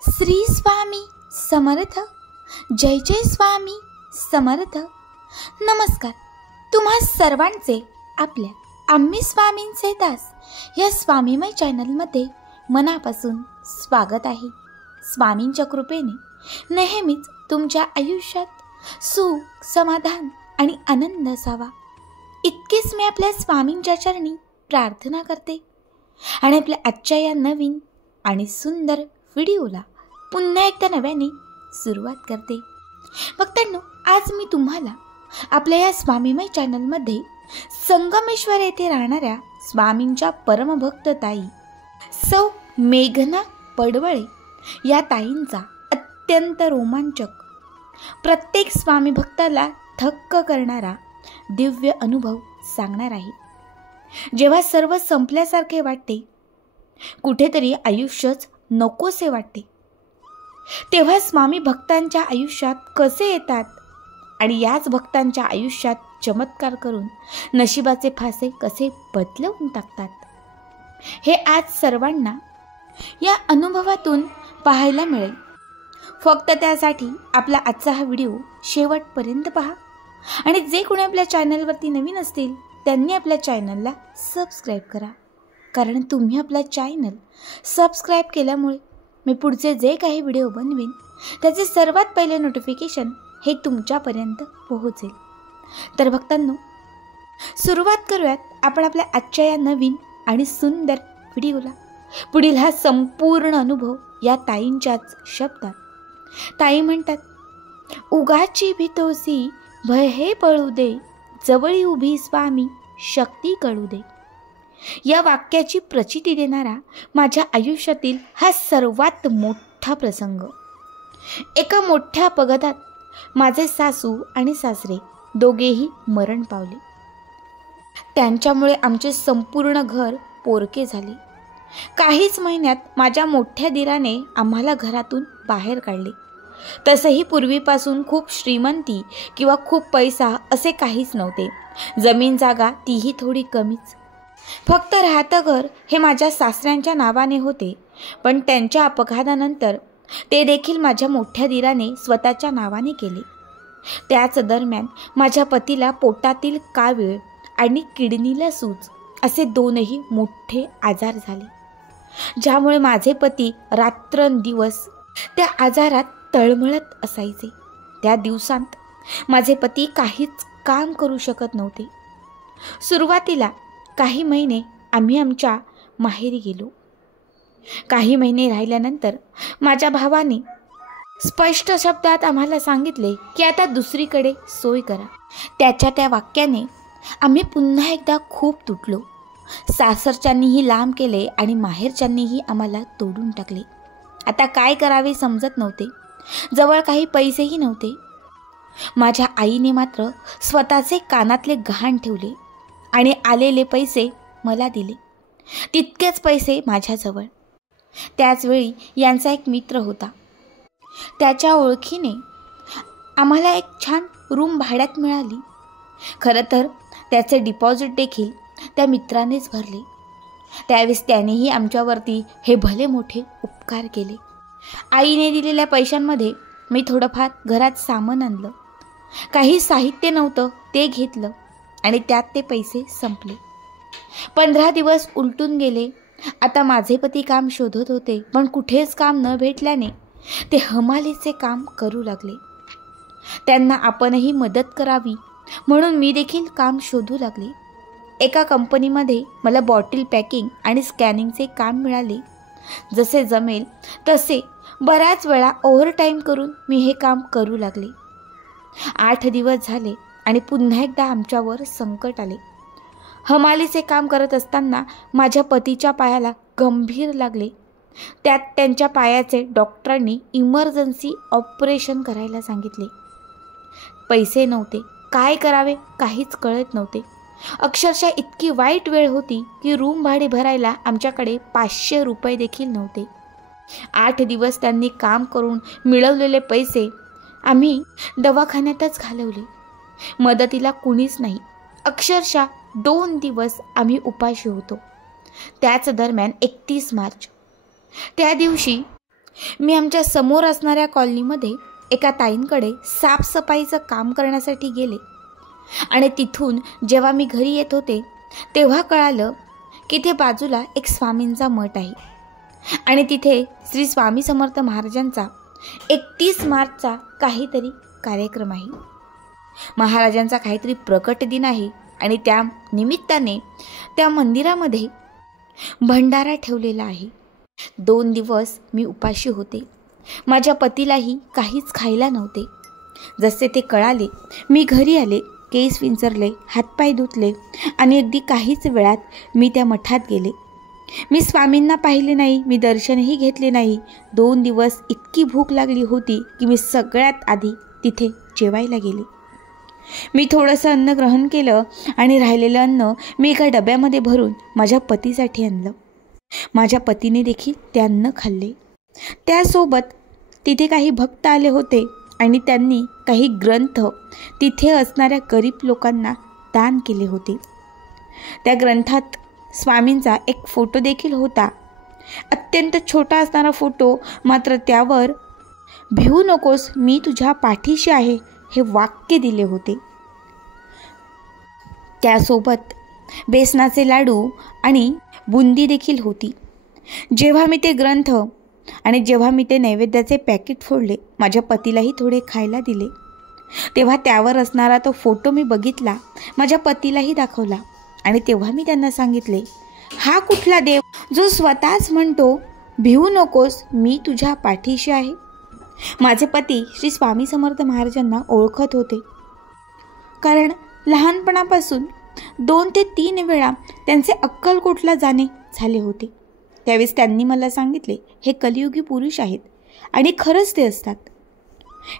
श्री स्वामी समर्थ. जय जय स्वामी समर्थ. नमस्कार. तुम्हा सर्वांचे आपल्या आम्ही स्वामींचे दास या स्वामीमय चॅनलमध्ये मनापासून स्वागत आहे. स्वामींच्या कृपेने नेहमीच तुमच्या आयुष्यात सुख, समाधान आणि आनंद असावा इतकेच मी आपल्या स्वामींच्या चरणी प्रार्थना करते आणि आपल्या आजच्या या नवीन आणि सुंदर व्हिडिओला पुन्हा एकदा नव्याने सुरुवात करते. भक्तांनो, आज मी तुम्हाला आपल्या या स्वामीमय चॅनलमध्ये संगमेश्वर येथे राहणाऱ्या स्वामींच्या परमभक्त ताई सौ मेघना पडवळे या ताईंचा अत्यंत रोमांचक, प्रत्येक स्वामी भक्ताला थक्क करणारा दिव्य अनुभव सांगणार आहे. जेव्हा सर्व संपल्यासारखे वाटते, कुठेतरी आयुष्यच नकोसे वाटते, तेव्हा स्वामी भक्तांच्या आयुष्यात कसे येतात आणि याच भक्तांच्या आयुष्यात चमत्कार करून नशिबाचे फासे कसे बदलवून टाकतात, हे आज सर्वांना या अनुभवातून पाहायला मिळेल. फक्त त्यासाठी आपला आजचा हा व्हिडिओ शेवटपर्यंत पहा आणि जे कोणी आपल्या चॅनलवरती नवीन असतील त्यांनी आपल्या चॅनलला सबस्क्राईब करा, कारण तुम्ही आपला चॅनल सबस्क्राईब केल्यामुळे मी पुढचे जे काही व्हिडिओ बनवेन त्याचे सर्वात पहिले नोटिफिकेशन हे तुमच्यापर्यंत पोहोचेल. तर भक्तांनो, सुरुवात करूयात आपण आपल्या आजच्या या नवीन आणि सुंदर व्हिडिओला. पुढील हा संपूर्ण अनुभव या ताईंच्याच शब्दात. ताई म्हणतात, उगाची भीतोसी भय हे पळू दे, जवळी उभी स्वामी शक्ती कळू दे. या वाक्याची प्रचिती देणारा माझ्या आयुष्यातील हा सर्वात मोठा प्रसंग. एका मोठ्या अपघातात माझे सासू आणि सासरे दोघेही मरण पावले. त्यांच्यामुळे आमचे संपूर्ण घर पोरके झाले. काहीच महिन्यात माझ्या मोठ्या दिराने आम्हाला घरातून बाहेर काढले. तसंही पूर्वीपासून खूप श्रीमंती किंवा खूप पैसा असे काहीच नव्हते. जमीन जागा तीही थोडी कमीच. फक्त राहतं घर हे माझ्या सासऱ्यांच्या नावाने होते, पण त्यांच्या अपघातानंतर ते देखील माझ्या मोठ्या दिराने स्वतःच्या नावाने केले. त्याच दरम्यान माझ्या पतीला पोटातील कावीळ आणि किडनीला सूज असे दोनही मोठे आजार झाले, ज्यामुळे माझे पती रात्रंदिवस त्या आजारात तळमळत असायचे. त्या दिवसांत माझे पती काहीच काम करू शकत नव्हते. सुरुवातीला काही महिने आम्ही आमच्या माहेरी गेलो. काही महिने राहिल्यानंतर माझ्या भावाने स्पष्ट शब्दात आम्हाला सांगितले की आता दुसरीकडे सोय करा. त्याच्या त्या वाक्याने आम्ही पुन्हा एकदा खूप तुटलो. सासरच्यांनीही लांब केले आणि माहेरच्यांनीही आम्हाला तोडून टाकले. आता काय करावे समजत नव्हते. जवळ काही पैसेही नव्हते. माझ्या आईने मात्र स्वतःचे कानातले गहाण ठेवले आणि आलेले पैसे मला दिले. तितकेच पैसे माझ्याजवळ. त्याचवेळी यांचा एक मित्र होता. त्याच्या ओळखीने आम्हाला एक छान रूम भाड्यात मिळाली. खरं तर त्याचे डिपॉझिट देखील त्या मित्रानेच भरले. त्यावेळेस त्यानेही आमच्यावरती हे भले मोठे उपकार केले. आईने दिलेल्या पैशांमध्ये मी थोडंफार घरात सामान आणलं. काही साहित्य नव्हतं ते घेतलं आणि त्यात ते पैसे संपले. 15 दिवस उलटून गेले. आता माझे पती काम शोधत होते, पण कुठेच काम न भेटल्याने ते हमालीचे काम करू लागले. त्यांना आपणही मदत करावी म्हणून मी देखील काम शोधू लागले. एका कंपनीमध्ये मला बॉटल पॅकिंग आणि स्कॅनिंगचे काम मिळाले. जसे जमेल तसे बऱ्याच वेळा ओव्हरटाईम करून मी हे काम करू लागले. 8 दिवस झाले आणि पुन्हा एकदा आमच्यावर संकट आले. हमालीचे काम करत असताना माझ्या पतीच्या पायाला गंभीर लागले. त्यात त्यांच्या पायाचे डॉक्टरांनी इमर्जन्सी ऑपरेशन करायला सांगितले. पैसे नव्हते. काय करावे काहीच कळत नव्हते. अक्षरशः इतकी वाईट वेळ होती की रूम भाडे भरायला आमच्याकडे 500 रुपये देखील नव्हते. 8 दिवस त्यांनी काम करून मिळवलेले पैसे आम्ही दवाखान्यातच घालवले. मदतीला कुणीच नाही. अक्षरशः 2 दिवस आम्ही उपाशी होतो. त्याच दरम्यान 31 मार्च त्या दिवशी मी आमच्या समोर असणाऱ्या कॉलनीमध्ये एका ताईंकडे साफसफाईचं काम करण्यासाठी गेले आणि तिथून जेव्हा मी घरी येत होते तेव्हा कळालं की ते बाजूला एक स्वामींचा मठ आहे आणि तिथे श्री स्वामी समर्थ महाराजांचा 31 मार्चचा काहीतरी कार्यक्रम आहे. महाराजांचा काहीतरी प्रकट दिन आहे आणि त्या निमित्ताने त्या मंदिरामध्ये भंडारा ठेवलेला आहे. 2 दिवस मी उपाशी होते. माझ्या पतीलाही काहीच खायला नव्हते. जसे ते कळाले मी घरी आले, केस विंचरले, हातपाय धुतले आणि अगदी काहीच वेळात मी त्या मठात गेले. मी स्वामींना पाहिले नाही, मी दर्शनही घेतले नाही. 2 दिवस इतकी भूक लागली होती की मी सगळ्यात आधी तिथे जेवायला गेले. मी थोडंसं अन्न ग्रहण केलं आणि राहिलेलं अन्न मी एका डब्यामध्ये भरून माझ्या पतीसाठी आणलं. माझ्या पतीने देखील ते अन्न खाल्ले. त्यासोबत तिथे काही भक्त आले होते आणि त्यांनी काही ग्रंथ तिथे असणाऱ्या गरीब लोकांना दान केले होते. त्या ग्रंथात स्वामींचा एक फोटो देखील होता. अत्यंत छोटा असणारा फोटो, मात्र त्यावर भिवू नकोस, मी तुझ्या पाठीशी आहे हे वाक्य दिले होते. त्यासोबत बेसनाचे लाडू आणि बुंदी देखील होती. जेव्हा मी ते ग्रंथ आणि जेव्हा मी ते नैवेद्याचे पॅकेट फोडले, माझ्या पतीलाही थोडे खायला दिले, तेव्हा त्यावर असणारा तो फोटो मी बघितला, माझ्या पतीलाही दाखवला आणि तेव्हा मी त्यांना सांगितले, हा कुठला देव जो स्वतःच म्हणतो भिवू नकोस, मी तुझ्या पाठीशी आहे. माझे पती श्री स्वामी समर्थ महाराजांना ओळखत होते, कारण लहानपणापासून 2 ते 3 वेळा त्यांचे अक्कलकोटला जाणे झाले होते. त्यावेळेस त्यांनी मला सांगितले, हे कलियुगी पुरुष आहेत आणि खरंच ते असतात.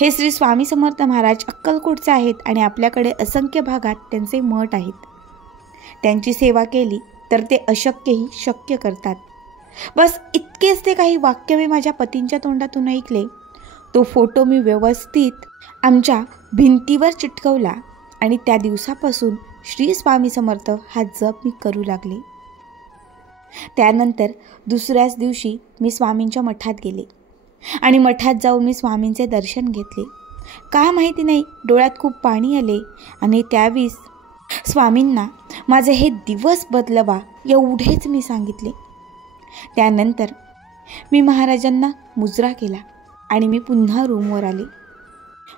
हे श्री स्वामी समर्थ महाराज अक्कलकोटचे आहेत आणि आपल्याकडे असंख्य भागात त्यांचे मठ आहेत. त्यांची सेवा केली तर ते अशक्यही शक्य करतात. बस इतकेच ते काही वाक्य मी माझ्या पतींच्या तोंडातून ऐकले. तो फोटो मी व्यवस्थित आमच्या भिंतीवर चिटकवला आणि त्या दिवसापासून श्री स्वामी समर्थ हा जप मी करू लागले. त्यानंतर दुसऱ्याच दिवशी मी स्वामींच्या मठात गेले आणि मठात जाऊन मी स्वामींचे दर्शन घेतले. का माहिती नाही, डोळ्यात खूप पाणी आले आणि त्यावेळेस स्वामींना माझे हे दिवस बदलवा एवढेच मी सांगितले. त्यानंतर मी महाराजांना मुजरा केला आणि मी पुन्हा रूमवर आले.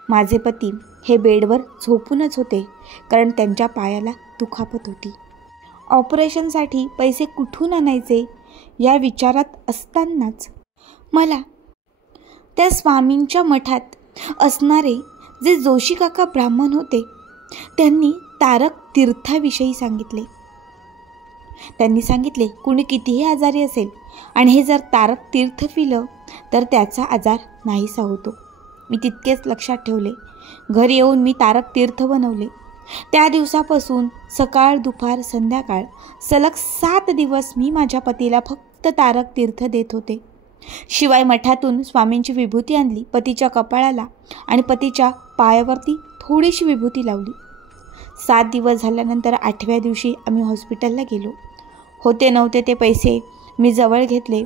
माझे पती हे बेडवर झोपूनच होते, कारण त्यांच्या पायाला दुखापत होती. ऑपरेशनसाठी पैसे कुठून आणायचे या विचारात असतानाच मला त्या स्वामींच्या मठात असणारे जे जोशी काका ब्राह्मण होते त्यांनी तारक तीर्थाविषयी सांगितले. त्यांनी सांगितले, कुणी कितीही आजारी असेल आणि हे जर तारक तीर्थ पिलं तर त्याचा आजार नाहीसा होतो. मी तितकेच लक्षात ठेवले. घरी येऊन मी तारक तीर्थ बनवले. त्या दिवसापासून सकाळ, दुपार, संध्याकाळ सलग 7 दिवस मी माझ्या पतीला फक्त तारक तीर्थ देत होते. शिवाय मठातून स्वामींची विभूती आणली, पतीच्या कपाळाला आणि पतीच्या पायावरती थोडीशी विभूती लावली. 7 दिवस झाल्यानंतर 8व्या दिवशी आम्ही हॉस्पिटलला गेलो. होते नव्हते ते पैसे मी जवळ घेतले.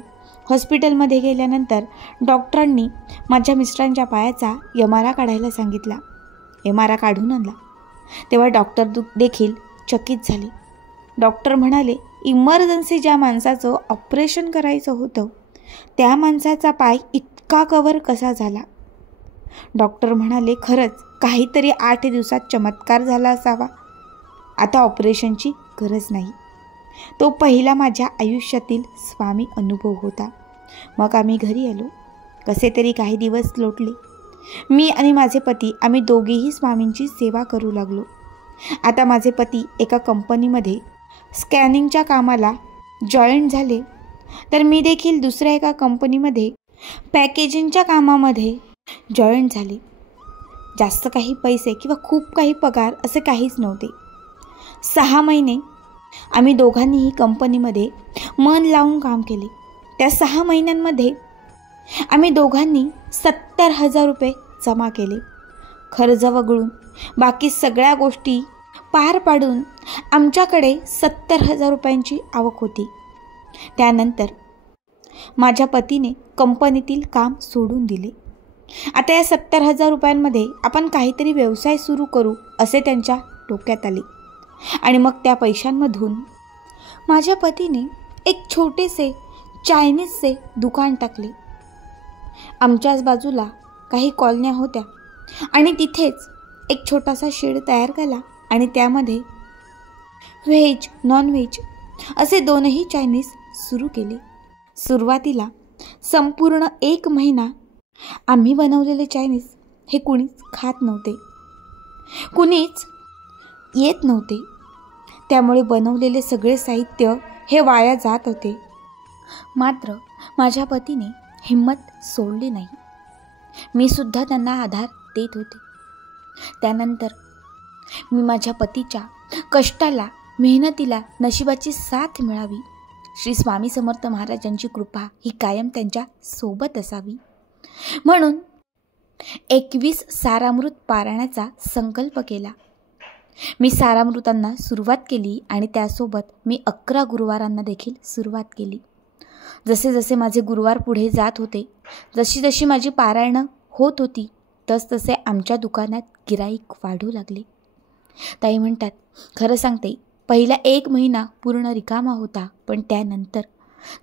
हॉस्पिटलमध्ये गेल्यानंतर डॉक्टरांनी माझ्या मिस्टरांच्या पायाचा MRI काढायला सांगितला. MRI काढून आणला तेव्हा डॉक्टर देखील चकित झाले. डॉक्टर म्हणाले, इमर्जन्सी ज्या माणसाचं ऑपरेशन करायचं होतं त्या माणसाचा पाय इतका कव्हर कसा झाला. डॉक्टर म्हणाले, खरंच काहीतरी 8 दिवसात चमत्कार झाला असावा. आता ऑपरेशनची गरज नाही. तो पहिला माझ्या आयुष्यातील स्वामी अनुभव होता. मग आम्ही घरी आलो. कसे तरी काही दिवस लोटले. मी आणि माझे पती आम्ही दोघेही स्वामींची सेवा करू लागलो. आता माझे पती एका कंपनीमध्ये स्कॅनिंगच्या कामाला जॉईन झाले, तर मी देखील दुसऱ्या एका कंपनीमध्ये पॅकेजिंगच्या कामामध्ये जॉईन झाले. जास्त काही पैसे किंवा खूप काही पगार असे काहीच नव्हते. 6 महिने आम्ही दोघांनीही कंपनीमध्ये मन लावून काम केले. त्या 6 महिन्यांमध्ये आम्ही दोघांनी 70,000 रुपये जमा केले. खर्च वगळून बाकी सगळ्या गोष्टी पार पाडून आमच्याकडे 70,000 रुपयांची आवक होती. त्यानंतर माझ्या पतीने कंपनीतील काम सोडून दिले. आता या 70,000 रुपयांमध्ये आपण काहीतरी व्यवसाय सुरू करू असे त्यांच्या डोक्यात आले. आणि मग त्या पैशांमधून माझ्या पतीने एक छोटेसे चायनीजचे दुकान टाकले. आमच्याच बाजूला काही कॉलन्या होत्या आणि तिथेच एक छोटासा शेड तयार केला आणि त्यामध्ये व्हेज नॉनव्हेज असे 2ही चायनीज सुरू केले. सुरुवातीला संपूर्ण 1 महिना आम्ही बनवलेले चायनीज हे कुणीच खात नव्हते, कुणीच येत नव्हते. त्यामुळे बनवलेले सगळे साहित्य हे वाया जात होते. मात्र माझ्या पतीने हिंमत सोडली नाही. मी सुद्धा त्यांना आधार देत होते. त्यानंतर मी माझ्या पतीच्या कष्टाला, मेहनतीला नशिबाची साथ मिळावी, श्री स्वामी समर्थ महाराजांची कृपा ही कायम त्यांच्या सोबत असावी म्हणून 21 सारामृत पारायणाचा संकल्प केला. मी सारामृतांना सुरुवात केली आणि त्यासोबत मी 11 गुरुवारांना देखील सुरुवात केली. जसे जसे माझे गुरुवार पुढे जात होते, जशी जशी माझी पारायणं होत होती, तसतसे आमच्या दुकानात गिराईक वाढू लागले. ताई म्हणतात, खरं सांगते पहिला 1 महिना पूर्ण रिकामा होता, पण त्यानंतर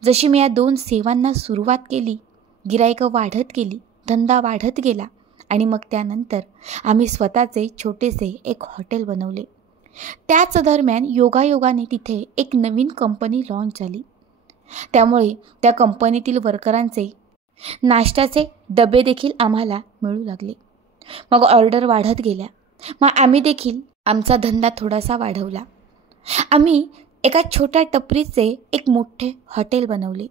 जशी मी या 2 सेवांना सुरुवात केली, गिराईकं वाढत गेली, धंदा वाढत गेला आणि मग त्यानंतर आम्ही स्वतःचे छोटेसे एक हॉटेल बनवले. त्याच दरम्यान योगायोगाने तिथे एक नवीन कंपनी लॉन्च झाली. त्यामुळे त्या कंपनीतील वर्करांचे नाश्त्याचे डबे देखील आम्हाला मिळू लागले. मग ऑर्डर वाढत गेल्या. मग आम्ही देखील आमचा धंदा थोडासा वाढवला. आम्ही एका छोट्या टपरीचे एक मोठे हॉटेल बनवले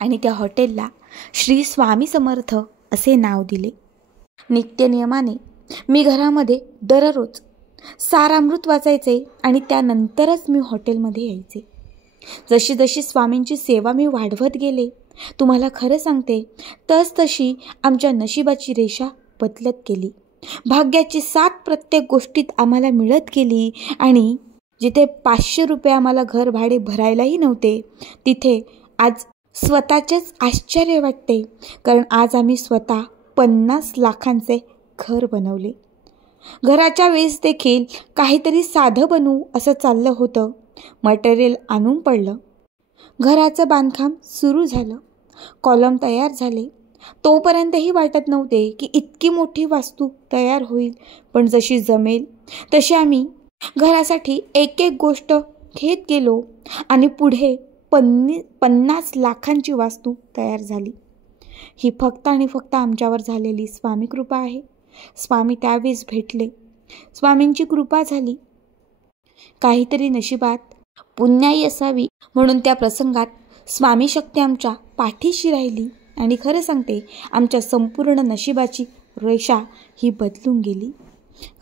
आणि त्या हॉटेलला श्री स्वामी समर्थ असे नाव दिले. नित्यनियमाने मी घरामध्ये दररोज सारामृत वाचायचे आणि त्यानंतरच मी हॉटेलमध्ये यायचे. जशी जशी स्वामींची सेवा मी वाढवत गेले, तुम्हाला खरं सांगते, तशी आमच्या नशिबाची रेषा बदलत गेली. भाग्याची साथ प्रत्येक गोष्टीत आम्हाला मिळत गेली आणि जिथे 500 रुपये आम्हाला घर भाडे भरायलाही नव्हते, तिथे आज स्वतःचेच आश्चर्य वाटते, कारण आज आम्ही स्वतः 50 लाखांचे घर बनवले. घराच्या वेळेस देखील काहीतरी साधं बनवू असं चाललं होतं. मटेरियल आणून पडलं, घराचं बांधकाम सुरू झालं, कॉलम तयार झाले. तोपर्यंतही वाटत नव्हते की इतकी मोठी वास्तू तयार होईल, पण जशी जमेल तशी आम्ही घरासाठी एक एक गोष्ट घेत गेलो आणि पुढे 50 लाखांची वास्तू तयार झाली. ही फक्त आणि फक्त आमच्यावर झालेली स्वामी कृपा आहे. स्वामी त्यावेळेस भेटले, स्वामींची कृपा झाली. काहीतरी नशिबात पुण्याई असावी म्हणून त्या प्रसंगात स्वामी शक्ती आमच्या पाठीशी राहिली आणि खरं सांगते आमच्या संपूर्ण नशिबाची रेषा ही बदलून गेली.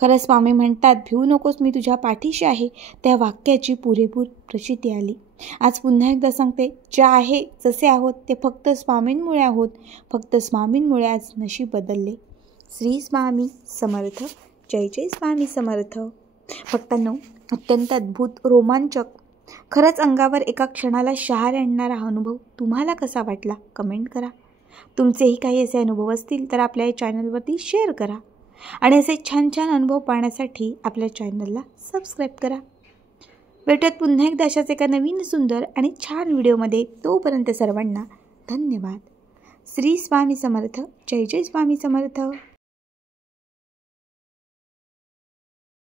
खरं स्वामी म्हणतात, भिवू नकोस, मी तुझ्या पाठीशी आहे. त्या वाक्याची पुरेपूर प्रचिती आली. आज पुन्हा एकदा सांगते, जे आहे जसे आहोत ते फक्त स्वामींमुळे आहोत. फक्त स्वामींमुळे आज नशीब बदलले. श्री स्वामी समर्थ. जय जय स्वामी समर्थ. भक्तांनो, अत्यंत अद्भुत, रोमांचक, खरंच अंगावर एका क्षणाला शहार आणणारा हा अनुभव तुम्हाला कसा वाटला कमेंट करा. तुमचेही काही असे अनुभव असतील तर आपल्या या चॅनलवरती शेअर करा आणि असे छान छान अनुभव पाहण्यासाठी आपल्या चॅनलला सबस्क्राईब करा. भेटूयात पुन्हा एकदा अशाच एका नवीन सुंदर आणि छान व्हिडिओमध्ये. तोपर्यंत सर्वांना धन्यवाद. श्री स्वामी समर्थ. जय जय स्वामी समर्थ.